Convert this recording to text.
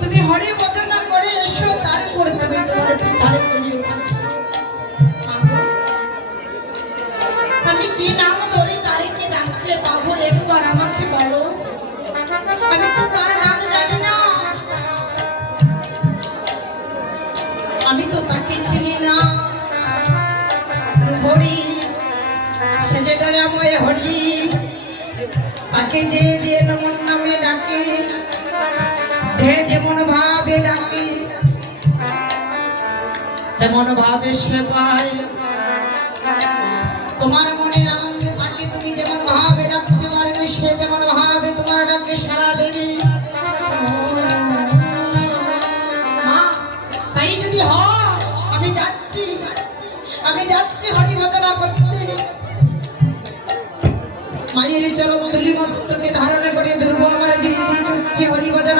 তুমি হরি ভজন করে এসো, তারপর তুমি তোমার পিতারে বলিও। আমি কি নাম ধরি, তারে কি ডাকলে পাবো, একবার আমাকে বলো। আমি তো তার নাম জানি না, আমি তো তাকে চিনি না। হরি সেজে দয়াময় হরি, তাকে যে যে নমন নামে ডাকে, যে যেমন ভাবে ডাকে তেমন ভাবে সে পায়।